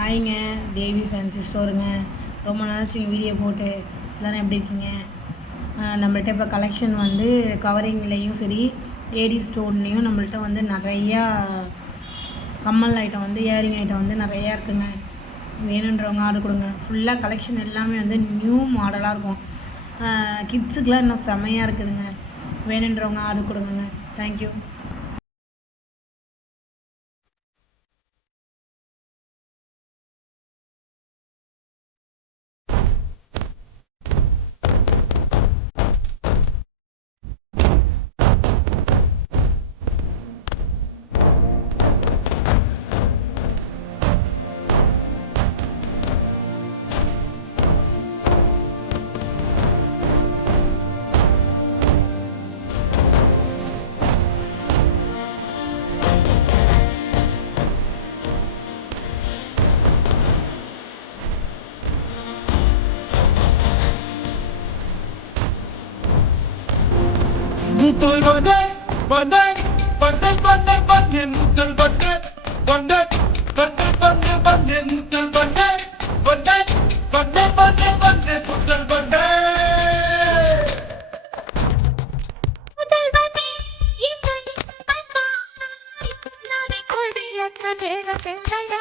ஹாய்ங்க, தேவி fancy ஸ்டோருங்க. ரொம்ப நாளாச்சு video போட்டு. எல்லோரும் எப்படி இருக்கீங்க? நம்மள்ட்ட இப்போ கலெக்ஷன் வந்து கவரிங்லேயும் சரி, ஏடி ஸ்டோன்லேயும் நம்மள்ட்ட வந்து நிறையா கம்மல் ஐட்டம் வந்து இயரிங் ஐட்டம் வந்து நிறையா இருக்குங்க. வேணுன்றவங்க ஆர்டர் கொடுங்க. ஃபுல்லாக கலெக்ஷன் எல்லாமே வந்து நியூ மாடலாக இருக்கும். கிட்ஸுக்கெலாம் இன்னும் செமையாக இருக்குதுங்க. வேணுன்றவங்க ஆர்டர் கொடுங்க. Thank you. Mutul bandai mutul bandai mutul bandai mutul bandai. Ingai,